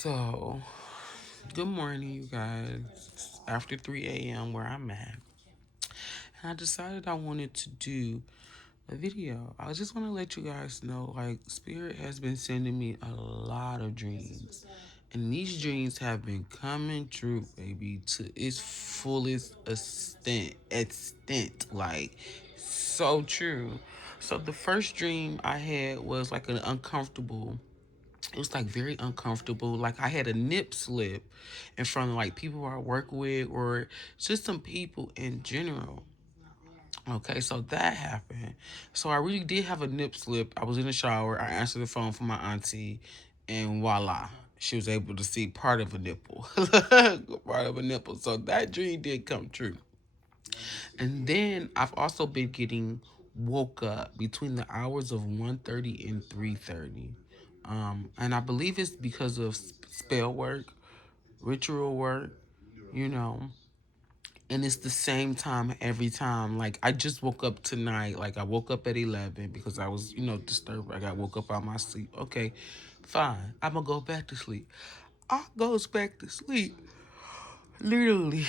So, good morning, you guys. It's after 3 a.m. where I'm at. And I decided I wanted to do a video. I just want to let you guys know, like, Spirit has been sending me a lot of dreams. And these dreams have been coming true, baby, to its fullest extent. Like, so true. So the first dream I had was like an uncomfortable, it was like very uncomfortable. Like I had a nip slip in front of like people I work with or just some people in general. Okay, so that happened. So I really did have a nip slip. I was in the shower. I answered the phone for my auntie, and voila, she was able to see part of a nipple, part of a nipple. So that dream did come true. And then I've also been getting woke up between the hours of 1:30 and 3:30. And I believe it's because of spell work, ritual work, you know. And it's the same time every time. Like I just woke up tonight. Like I woke up at 11 because I was, disturbed. I got woke up out of my sleep. Okay, fine. I'm gonna go back to sleep. I goes back to sleep. Literally,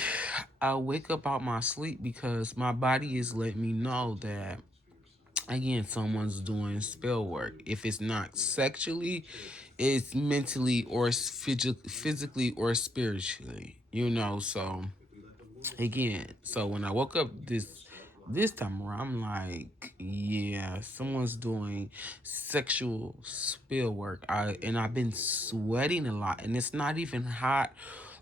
I wake up out my sleep because my body is letting me know that again someone's doing spell work. If it's not sexually, it's mentally or physically or spiritually. So again, so when I woke up this time around, I'm like, yeah, someone's doing sexual spill work. I've been sweating a lot, and it's not even hot,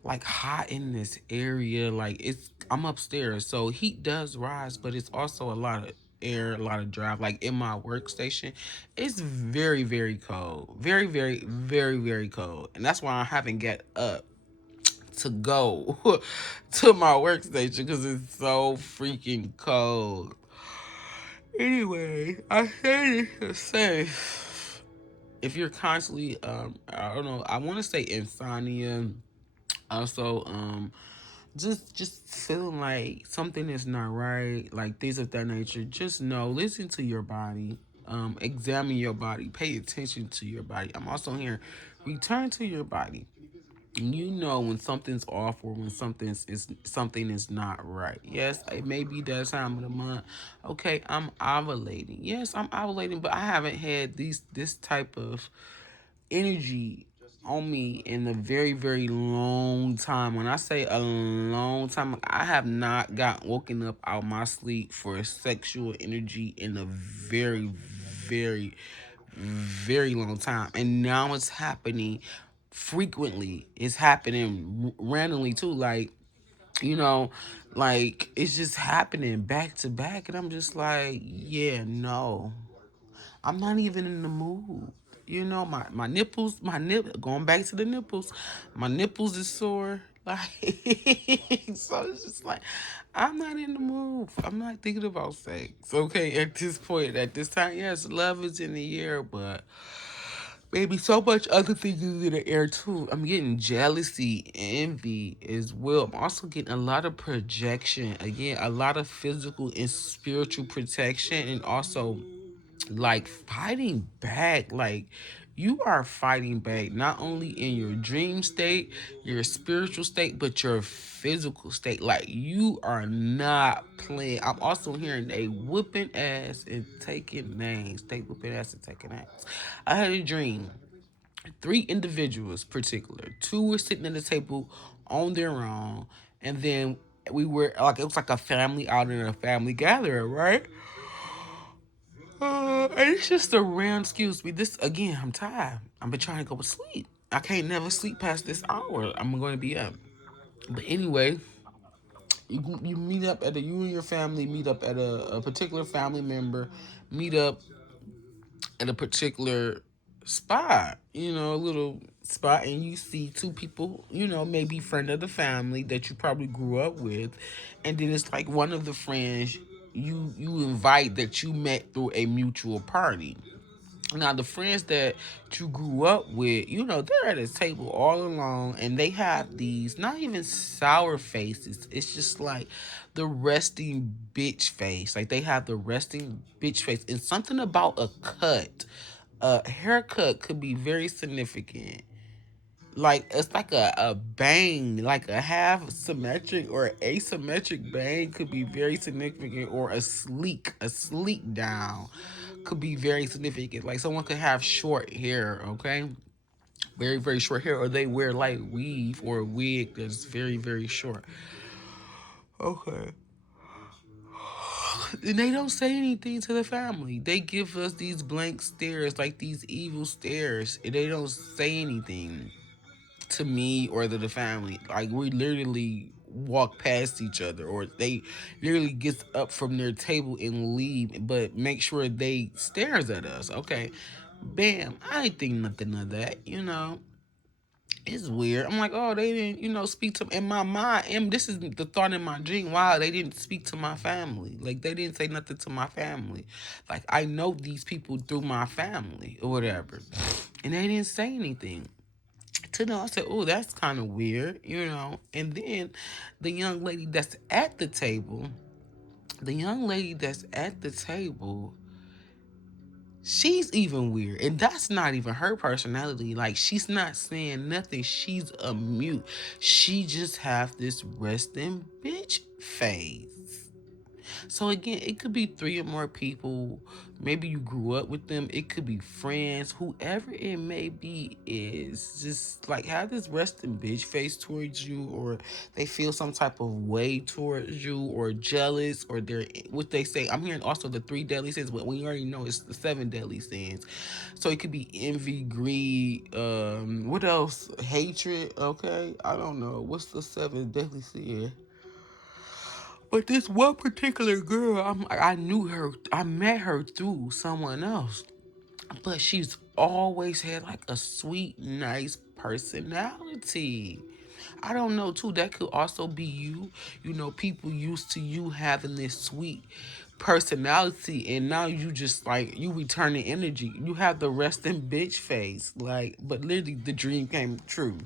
like hot in this area. Like I'm upstairs, so heat does rise, but it's also a lot of air, a lot of drive. Like in my workstation, it's very, very cold, very, very, very, very cold, and that's why I haven't get up to go to my workstation because it's so freaking cold. Anyway, I say this to say if you're constantly I don't know, I want to say insomnia, also just feeling like something is not right, like things of that nature, just know, listen to your body. Examine your body, pay attention to your body. I'm also here, return to your body. You know when something's off or when something is not right. Yes, it may be that time of the month. Okay, I'm ovulating. Yes, I'm ovulating, but I haven't had this type of energy on me in a very, very long time. When I say a long time, I have not got woken up out my sleep for sexual energy in a very, very, very long time. And now it's happening frequently. It's happening randomly too. You know, like it's just happening back to back. And I'm just like, yeah, no. I'm not even in the mood. My nipples, going back to the nipples, my nipples is sore. Like, so it's just like, I'm not in the mood. I'm not thinking about sex. Okay, at this point, at this time, yes, love is in the air, but maybe so much other things is in the air too. I'm getting jealousy, envy as well. I'm also getting a lot of projection. Again, a lot of physical and spiritual protection, and also like fighting back. Like you are fighting back not only in your dream state, your spiritual state, but your physical state. Like you are not playing. I'm also hearing a whooping ass and taking names. They whooping ass and taking names. I had a dream. Three individuals particular. Two were sitting at the table on their own, and then we were like, it was like a family outing and a family gathering, right? And it's just a random excuse me. This again, I'm tired. I've been trying to go to sleep. I can't never sleep past this hour. I'm going to be up. But anyway, you meet up at you and your family meet up at a particular family member, meet up at a particular spot. A little spot, and you see two people. Maybe friend of the family that you probably grew up with, and then it's like one of the friends you invite that you met through a mutual party. Now, the friends that you grew up with, they're at a table all alone and they have these not even sour faces. It's just like the resting bitch face. Like they have the resting bitch face. And something about a haircut could be very significant. like it's like a bang, like a half symmetric or asymmetric bang could be very significant, or a sleek down could be very significant. Like someone could have short hair, okay, very very short hair, or they wear like weave or a wig that's very very short, okay, and they don't say anything to the family. They give us these blank stares, like these evil stares, and they don't say anything to me or to the family. Like we literally walk past each other, or they literally gets up from their table and leave, but make sure they stares at us. Okay, bam. I ain't think nothing of that. It's weird. I'm like, oh, they didn't, speak to in my mind. And this is the thought in my dream. Wow, they didn't speak to my family. Like they didn't say nothing to my family. Like I know these people through my family or whatever, and they didn't say anything to them. I said, oh, that's kind of weird. And then the young lady that's at the table, the young lady that's at the table, she's even weird. And that's not even her personality. Like, she's not saying nothing. She's a mute. She just have this resting bitch face. So again, it could be three or more people. Maybe you grew up with them. It could be friends. Whoever it may be is just like have this resting bitch face towards you, or they feel some type of way towards you, or jealous, or they're what they say. I'm hearing also the three deadly sins, but when you already know it's the seven deadly sins. So it could be envy, greed, what else? Hatred. Okay, I don't know. What's the seven deadly sins? But this one particular girl, I knew her. I met her through someone else. But she's always had like a sweet, nice personality. I don't know too. That could also be you. People used to you having this sweet personality, and now you just like you returning energy. You have the resting bitch face, like. But literally, the dream came true.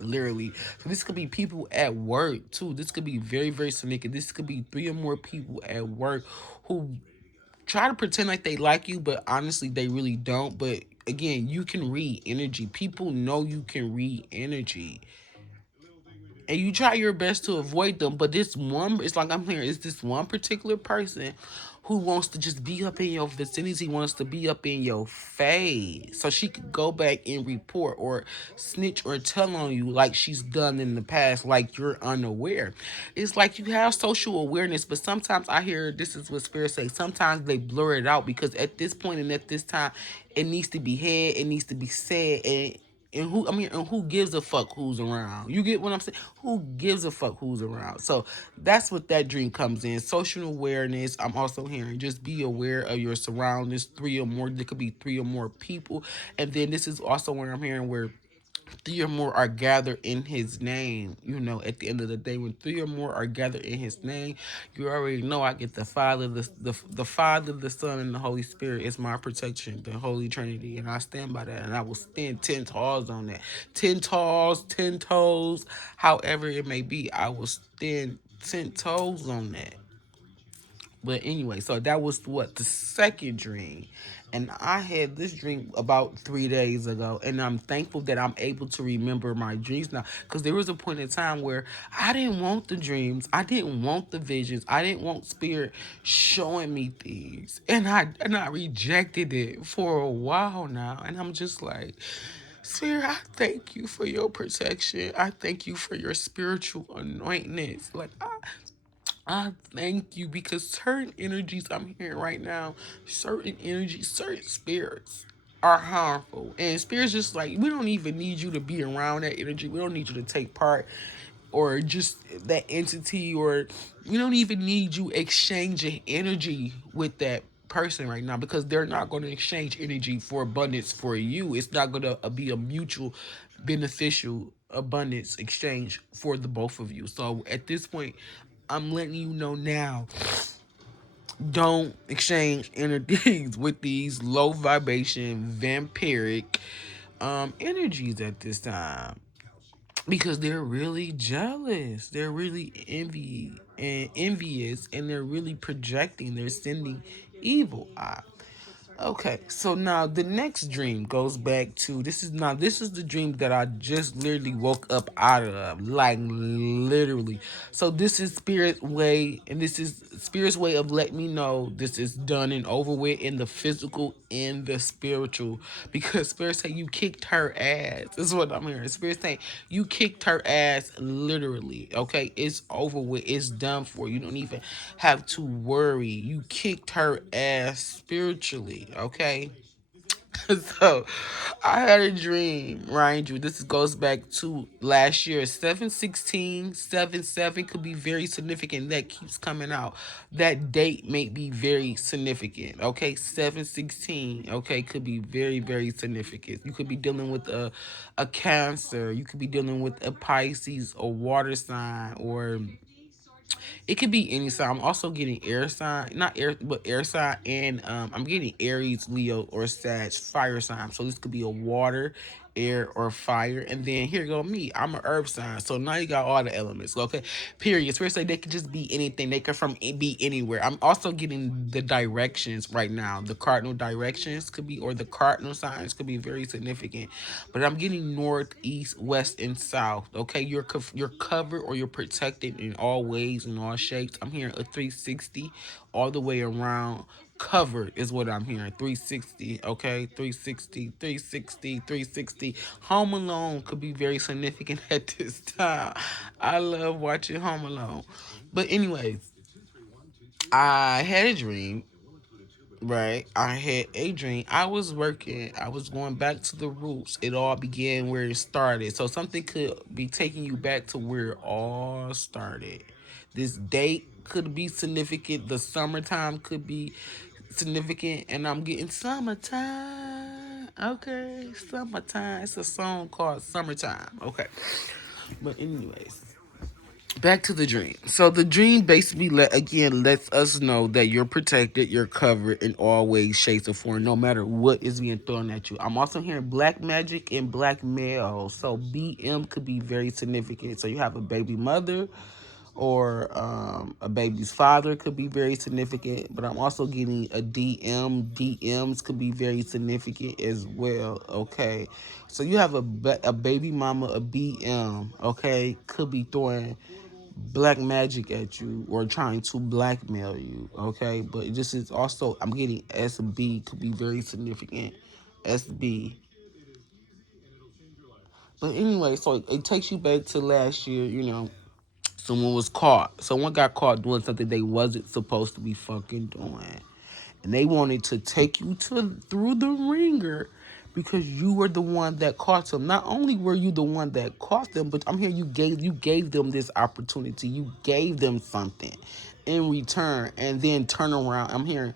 Literally. So this could be people at work too. This could be very, very significant. This could be three or more people at work who try to pretend like they like you, but honestly they really don't. But again, you can read energy. People know you can read energy, and you try your best to avoid them. But this one, it's like I'm hearing, it's this one particular person who wants to just be up in your vicinity, wants to be up in your face, so she could go back and report or snitch or tell on you like she's done in the past, like you're unaware. It's like you have social awareness, but sometimes I hear this is what spirits say. Sometimes they blur it out because at this point and at this time, it needs to be heard, it needs to be said, and who gives a fuck who's around? You get what I'm saying? Who gives a fuck who's around? So that's what that dream comes in. Social awareness. I'm also hearing just be aware of your surroundings. Three or more. There could be three or more people, and then this is also where I'm hearing where three or more are gathered in his name. At the end of the day, when three or more are gathered in his name, you already know I get the Father, the Father, the Son, and the Holy Spirit is my protection, the Holy Trinity. And I stand by that. And I will stand 10 toes on that. 10 toes, 10 toes, however it may be. I will stand 10 toes on that. But anyway, so that was what the second dream. And I had this dream about 3 days ago. And I'm thankful that I'm able to remember my dreams now. Because there was a point in time where I didn't want the dreams. I didn't want the visions. I didn't want spirit showing me things. And I rejected it for a while now. And I'm just like, Spirit, I thank you for your protection. I thank you for your spiritual anointness. Like I thank you because certain energies I'm hearing right now, certain energies, certain spirits are harmful. And spirits just like, we don't even need you to be around that energy. We don't need you to take part or just that entity, or we don't even need you exchanging energy with that person right now, because they're not going to exchange energy for abundance for you. It's not going to be a mutual beneficial abundance exchange for the both of you. So at this point, I'm letting you know now, don't exchange energies with these low vibration vampiric energies at this time, because they're really jealous, they're really envious, and they're really projecting, they're sending evil out. Okay, so now the next dream goes back to this is the dream that I just literally woke up out of, like literally. So this is spirit way, and this is spirit's way of letting me know this is done and over with in the physical and the spiritual. Because spirit say you kicked her ass. This is what I'm hearing. Spirit saying you kicked her ass literally. Okay, it's over with. It's done for. You don't even have to worry. You kicked her ass spiritually. Okay. So I had a dream, mind you. This goes back to last year. 7/16, 7/7 could be very significant. That keeps coming out. That date may be very significant. Okay, 7/16. Okay, could be very, very significant. You could be dealing with a Cancer. You could be dealing with a Pisces, a water sign, or it could be any sign. I'm also getting air sign, not air, but air sign, and I'm getting Aries, Leo, or Sag, fire sign. So this could be a water, air, or fire. And then here go me. I'm an earth sign. So now you got all the elements. Okay, period. First, like they could just be anything. They could be anywhere. I'm also getting the directions right now. The cardinal directions could be, or the cardinal signs could be very significant. But I'm getting north, east, west, and south. Okay, you're covered or you're protected in all ways and all shapes. I'm hearing a 360 all the way around. Covered is what I'm hearing. 360, okay? 360, 360, 360. Home Alone could be very significant at this time. I love watching Home Alone. But anyways, I had a dream. Right. I had a dream. I was working. I was going back to the roots. It all began where it started. So something could be taking you back to where it all started. This date could be significant. The summertime could be significant. And I'm getting summertime. Okay. Summertime. It's a song called Summertime. Okay. But anyways, back to the dream. So the dream basically lets us know that you're protected, you're covered in all ways, shapes, or form, no matter what is being thrown at you. I'm also hearing black magic and black mail. So BM could be very significant. So you have a baby mother or a baby's father could be very significant. But I'm also getting a DM. DMs could be very significant as well. Okay, so you have a baby mama, a BM. Okay, could be throwing black magic at you or trying to blackmail you. Okay, but this is also I'm getting SB could be very significant. SB. But anyway, so it takes you back to last year. Someone was caught. Someone got caught doing something they wasn't supposed to be fucking doing. And they wanted to take you to through the ringer because you were the one that caught them. Not only were you the one that caught them, but I'm here you gave them this opportunity. You gave them something in return and then turn around. I'm hearing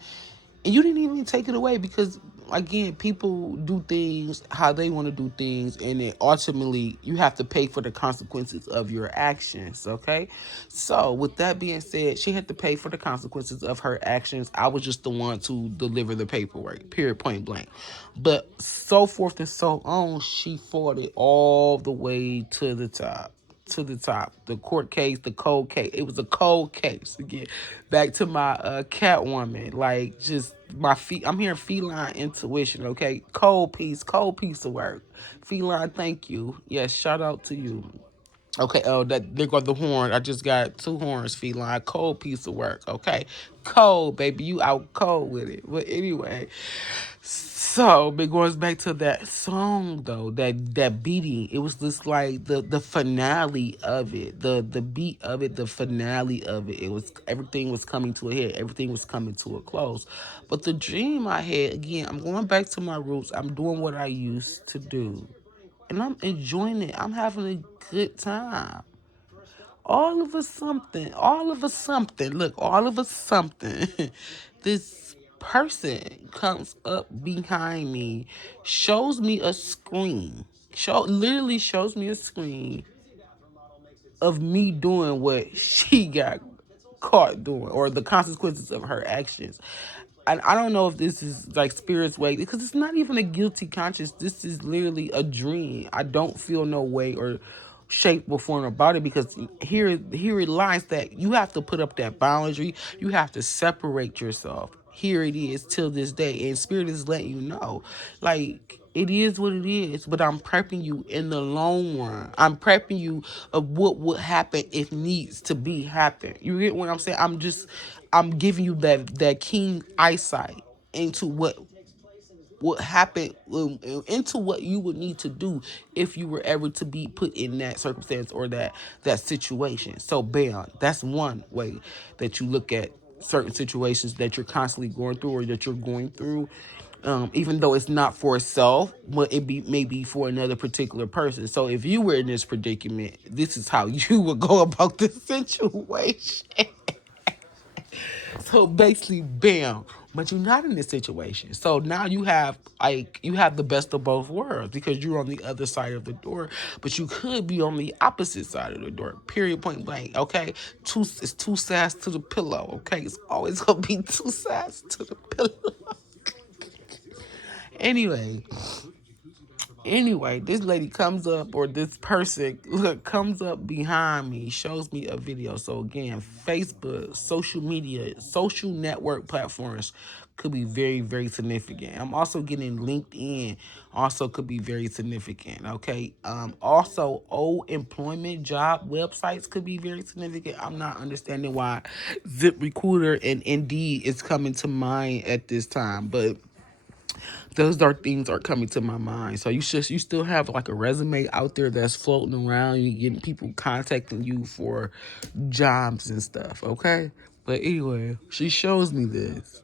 and you didn't even take it away because again people do things how they want to do things and then ultimately you have to pay for the consequences of your actions. Okay, so with that being said, she had to pay for the consequences of her actions. I was just the one to deliver the paperwork, period, point blank. But so forth and so on, she fought it all the way to the top. To the top. The court case, the cold case. It was a cold case. Again, back to my Catwoman. Like, just my feet. I'm hearing feline intuition, okay? Cold piece of work. Feline, thank you. Yes, shout out to you. Okay, oh, that there go the horn. I just got two horns, feline. Cold piece of work. Okay, cold, baby. You out cold with it. But anyway, so it goes back to that song though. That beating. It was just like the finale of it. The beat of it. The finale of it. It was everything was coming to a head. Everything was coming to a close. But the dream I had again. I'm going back to my roots. I'm doing what I used to do and I'm enjoying it. I'm having a good time. All of a something, look, all of a something, this person comes up behind me, shows me a screen, literally shows me a screen of me doing what she got caught doing or the consequences of her actions. And I don't know if this is like spirit's way because it's not even a guilty conscience. This is literally a dream. I don't feel no way or shape or form about it because here it lies that you have to put up that boundary. You have to separate yourself. here it is till this day. And Spirit is letting you know, like, it is what it is, but I'm prepping you in the long run. I'm prepping you of what would happen if needs to be happen. You get what I'm saying? I'm giving you that keen eyesight into what happened, into what you would need to do if you were ever to be put in that circumstance or that situation. So bam, that's one way that you look at certain situations that you're constantly going through or that you're going through, even though it's not for itself, but it be maybe for another particular person. So if you were in this predicament, this is how you would go about this situation. So basically, bam. But you're not in this situation. So now you have the best of both worlds because you're on the other side of the door, but you could be on the opposite side of the door. Period, point blank. Okay, it's two sides to the pillow. Okay, it's always gonna be two sides to the pillow. Anyway, this lady comes up, or this person comes up behind me, shows me a video. So again, Facebook, social media, social network platforms could be very, very significant. I'm also getting LinkedIn, also could be very significant. Okay. Also old employment job websites could be very significant. I'm not understanding why ZipRecruiter and Indeed is coming to mind at this time, but those dark things are coming to my mind. So you still have like a resume out there that's floating around. You getting people contacting you for jobs and stuff. Okay, but anyway, she shows me this.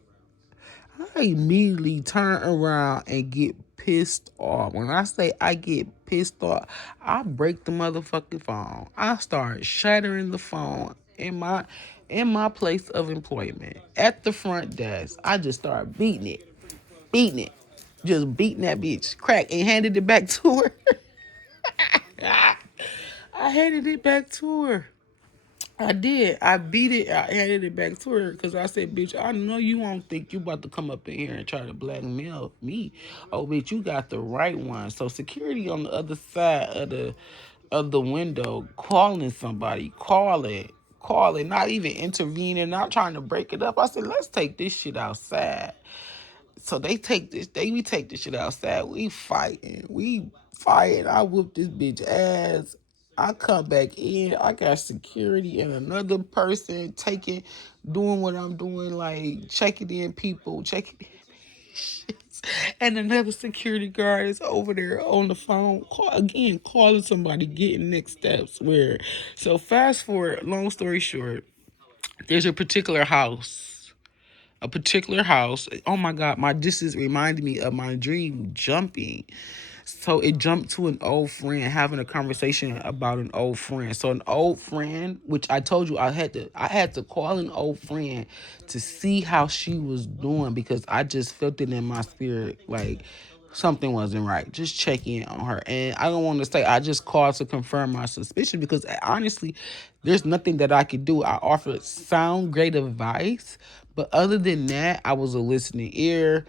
I immediately turn around and get pissed off. When I say I get pissed off, I break the motherfucking phone. I start shattering the phone in my place of employment at the front desk. I just start beating it, just beating that bitch, crack, and handed it back to her. I handed it back to her. I did. I beat it. I handed it back to her because I said, bitch, I know you won't think you about to come up in here and try to blackmail me. Oh, bitch, you got the right one. So security on the other side of the window calling somebody, call it, not even intervening, not trying to break it up. I said, let's take this shit outside. So we take this shit outside. We fighting. I whoop this bitch ass. I come back in. I got security and another person doing what I'm doing, like checking in people, checking in patients. And another security guard is over there on the phone, calling somebody, getting next steps. So fast forward, long story short, there's a particular house. Oh my God, this is reminding me of my dream jumping. So it jumped to an old friend having a conversation about an old friend. So an old friend, which I told you I had to call an old friend to see how she was doing because I just felt it in my spirit like something wasn't right. Just check in on her. And I don't want to say I just called to confirm my suspicion because honestly, there's nothing that I could do. I offered sound great advice, but other than that, I was a listening ear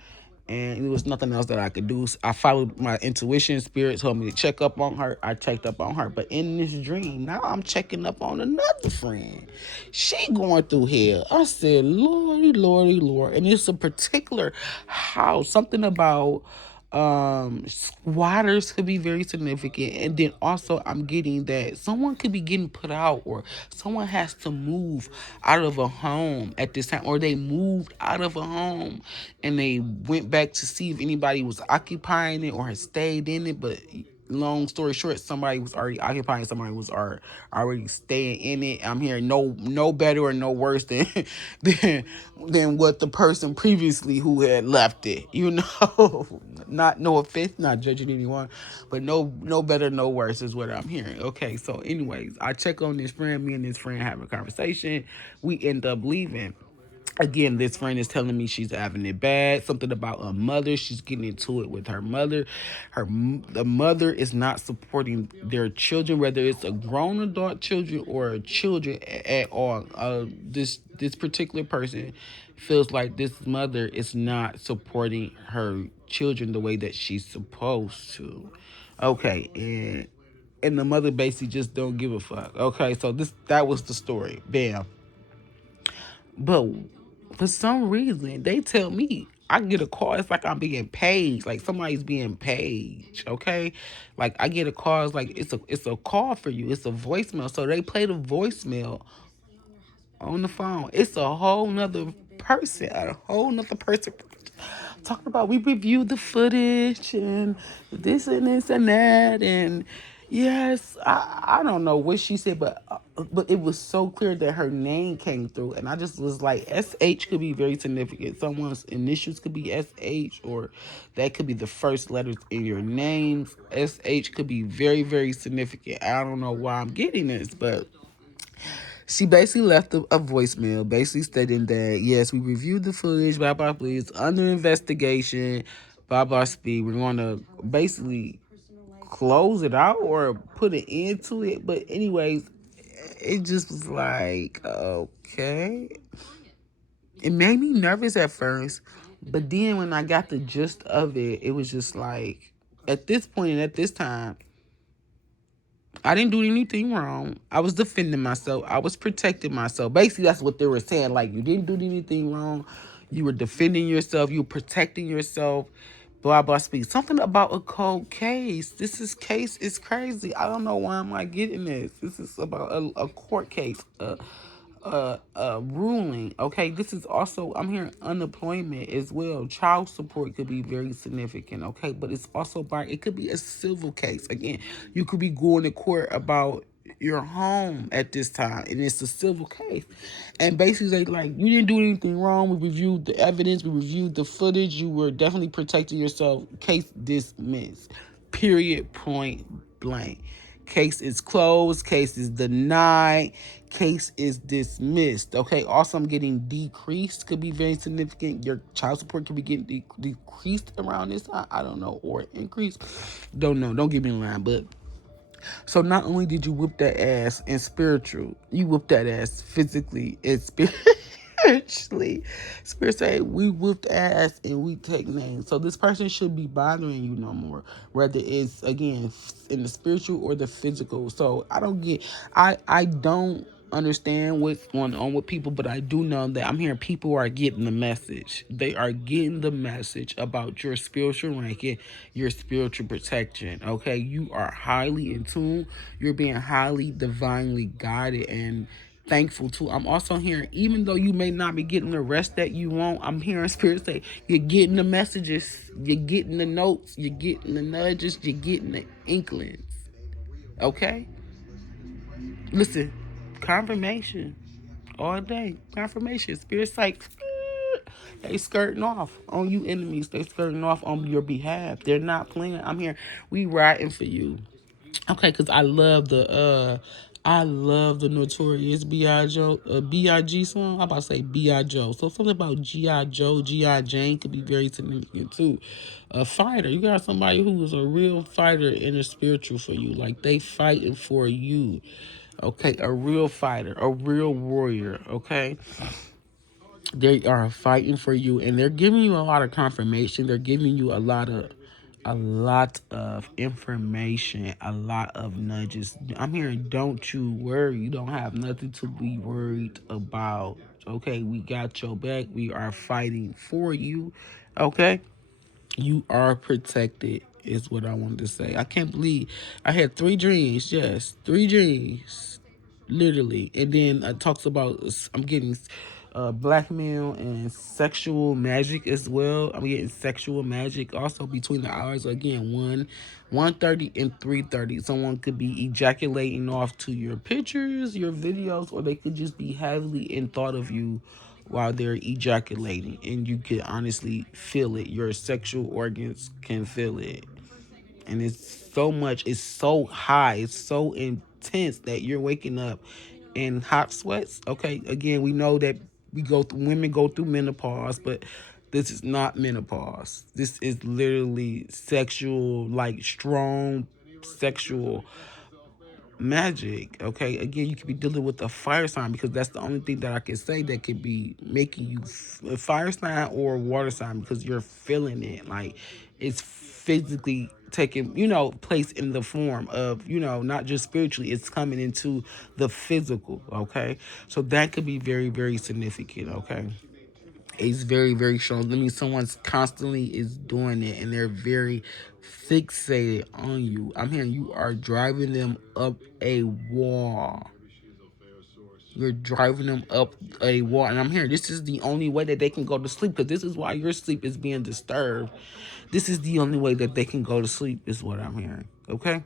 and there was nothing else that I could do. I followed my intuition. Spirit told me to check up on her. I checked up on her. But in this dream, now I'm checking up on another friend. She going through hell. I said, Lordy, Lordy, Lord. And it's a particular house. Something about squatters could be very significant, and then also I'm getting that someone could be getting put out or someone has to move out of a home at this time, or they moved out of a home and they went back to see if anybody was occupying it or had stayed in it, but long story short, somebody was already occupying, somebody was already staying in it. I'm hearing no better or no worse than than what the person previously who had left it. Not no offense, not judging anyone, but no better, no worse is what I'm hearing. Okay, so anyways, I check on this friend. Me and this friend have a conversation. We end up leaving. Again, this friend is telling me she's having it bad. Something about a mother. She's getting into it with her mother. The mother is not supporting their children, whether it's a grown adult children or children at all. This particular person feels like this mother is not supporting her children the way that she's supposed to. Okay, and the mother basically just don't give a fuck. Okay, so that was the story. Bam. But For some reason, they tell me I get a call. It's like I'm being paid, like somebody's being paid. Okay, like I get a call. It's like it's a call for you. It's a voicemail. So they play the voicemail on the phone. It's a whole nother person, a whole nother person talking about we reviewed the footage and this and that and yes, I don't know what she said, but it was so clear that her name came through, and I just was like, SH could be very significant. Someone's initials could be SH, or that could be the first letters in your names. SH could be very, very significant. I don't know why I'm getting this, but she basically left a voicemail, basically stating that yes, we reviewed the footage, blah blah blah, it's under investigation, blah blah speed. We're going to basically close it out or put an end to it. But anyways, it just was like okay. It made me nervous at first, but then when I got the gist of it, it was just like at this point and at this time, I didn't do anything wrong. I was defending myself. I was protecting myself. Basically, that's what they were saying. Like, you didn't do anything wrong. You were defending yourself. You were protecting yourself. Blah, blah, speak. Something about a cold case. This case is crazy. I don't know why I'm not getting this. This is about a court case. Ruling. Okay, this is also, I'm hearing unemployment as well. Child support could be very significant. Okay, but it's also it could be a civil case. Again, you could be going to court about your home at this time, and it's a civil case. And basically, they like, you didn't do anything wrong. We reviewed the evidence. We reviewed the footage. You were definitely protecting yourself. Case dismissed. Period. Point blank. Case is closed. Case is denied. Case is dismissed. Okay. Also, I'm getting decreased. Could be very significant. Your child support could be getting decreased around this time. I don't know. Or increased. Don't know. Don't get me in line. But so not only did you whip that ass in spiritual, you whipped that ass physically and spiritually. Spirit say we whipped ass and we take names. So this person should be bothering you no more, whether it's again in the spiritual or the physical. So I don't understand what's going on with people, but I do know that I'm hearing people are getting the message. They are getting the message about your spiritual ranking, your spiritual protection. Okay, you are highly in tune. You're being highly divinely guided and thankful too. I'm also hearing, even though you may not be getting the rest that you want, I'm hearing spirit say you're getting the messages, you're getting the notes, you're getting the nudges, you're getting the inklings. Okay, listen, confirmation all day. Confirmation. Spirit's like, they skirting off on you enemies. They skirting off on your behalf. They're not playing. I'm here. We riding for you. Okay, because I love the Notorious B.I.G. song. I'm about to say B.I. Joe. So something about G.I. Joe, G.I. Jane could be very significant too. A fighter. You got somebody who is a real fighter in the spiritual for you. Like they fighting for you. Okay, a real fighter, a real warrior. Okay, they are fighting for you, and they're giving you a lot of confirmation. They're giving you a lot of information, a lot of nudges. I'm hearing, don't you worry. You don't have nothing to be worried about. Okay, we got your back. We are fighting for you. Okay, you are protected, is what I wanted to say. I can't believe I had three dreams. Yes, three dreams, literally. And then it talks about I'm getting blackmail and sexual magic as well. I'm getting sexual magic also between the hours again 1:30 and 3:30. Someone could be ejaculating off to your pictures, your videos, or they could just be heavily in thought of you while they're ejaculating, and you can honestly feel it. Your sexual organs can feel it, and it's so high, it's so intense that you're waking up in hot sweats. Okay, again, we know that women go through menopause, but this is not menopause. This is literally sexual, like strong sexual magic. Okay, again, you could be dealing with a fire sign, because that's the only thing that I can say that could be making you a fire sign or water sign, because you're feeling it. Like it's physically taking place in the form of not just spiritually, it's coming into the physical. Okay, so that could be very, very significant. Okay, It's very, very strong. I mean, someone's constantly is doing it and they're very fixated on you. I'm hearing you are driving them up a wall. You're driving them up a wall. And I'm hearing this is the only way that they can go to sleep, because this is why your sleep is being disturbed. This is the only way that they can go to sleep, is what I'm hearing. Okay?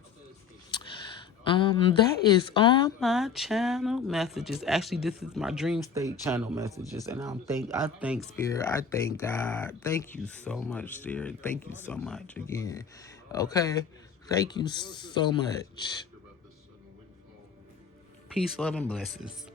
That is all my channel messages. Actually, this is my dream state channel messages, and I thank Spirit, I thank God. Thank you so much, Spirit. Thank you so much again. Okay, thank you so much. Peace, love, and blessings.